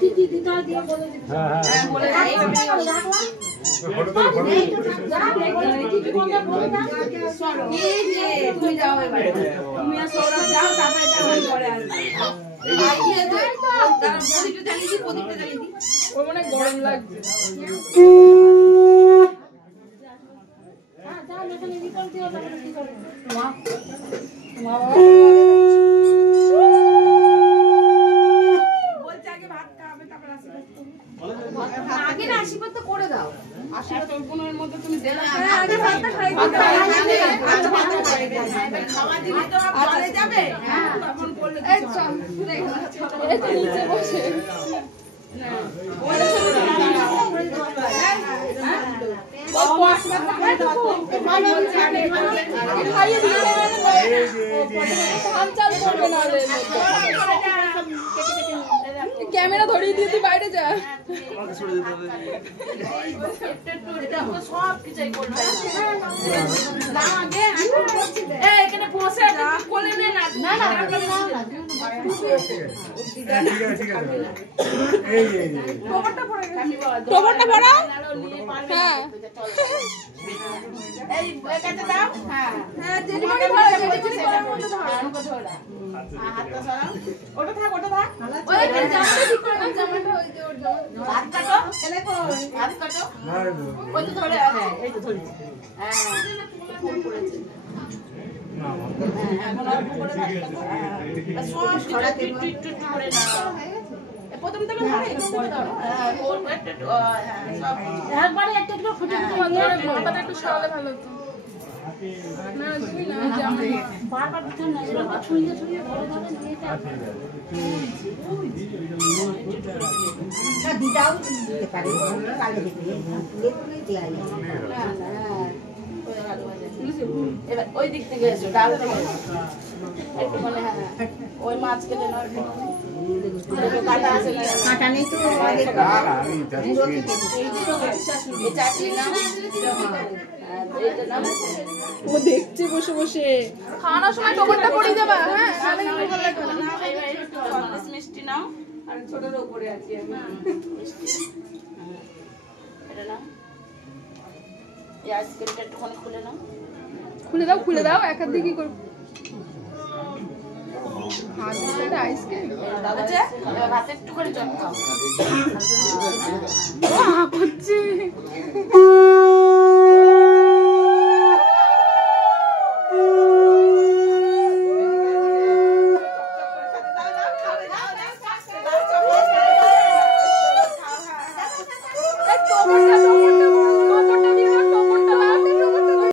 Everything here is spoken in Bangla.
কি কি দিতে হয় দিয়ে বলে দিতে। হ্যাঁ বলে দাও। তুমি যাও এবারে, তুমি আর সৌরভ যাও, তারপরে এটা আমি পরে আসবো। ওর মনে গরম লাগছে। আগে আশীর্বাদ তো করে দাও, আশীর্বাদ ওর বোনের মধ্যে তুমি দেবে। আগে ভাতটা খাই খাওয়া দিলে তো চলে যাবে। হ্যাঁ তখন বললে এই চল এই তো নিচে বসে ক্যামেরা ধরিয়ে দিয়ে তুই বাইরে যা। সব কিছুই করবে এখানে বসে কোলে নে না। গোবরটা পড়া। হ্যাঁ এই কাছে দাও। হ্যাঁ হ্যাঁ জেনিমনি ধরো, জেনিমনি করার মতো ধরো। হাতটা সরাও। ওটা থাক, ওটা থাক। ওই জামাটা ঠিক করে নাও, জামাটা ওই যে ওর জামা। হাত কাটো, এলে কই? হাত কাটো। ওই তো ধরে আছে, এই তো ধরেছি। হ্যাঁ ফুল পড়েছে। এখন আর উপরে হাতটা সব ছড়াতে একটু করে নাও। প্রথম থেকে ধরে ধরো। হ্যাঁ ওর একটু হ্যাঁ সব একবারে একটা একটু ফুটে ফুটে মাথাটা একটু সরালে ভালো হতো। না তুমি না জামা বারবার দিতে না, এবার ছুঁয়ে ছুঁয়ে ধরে ধরে নিয়েটা না দিদাও দিতে পারে কালে দিতে লেগুলোই দেয়া না না এবার ওই দিক থেকে এসো, ডাল থেকে একটু মানে হ্যাঁ ওই মাছ কেটে নাও। কাটা আছে না, কাটা নেই তো ও দেখছে বসে বসে। খাওয়ানোর সময় টোকনটা পড়ে যাবা। হ্যাঁ মিষ্টি নাও, আর ছোটর উপরে আছি আমি। এটা নাও, এই আইসক্রিমটা একটুখানি খুলে নাও। খুলে দাও, খুলে দাও। এক হাত দিয়ে কি করবো? আইসক্রিম ভাতে একটু করে জল খাও। করছি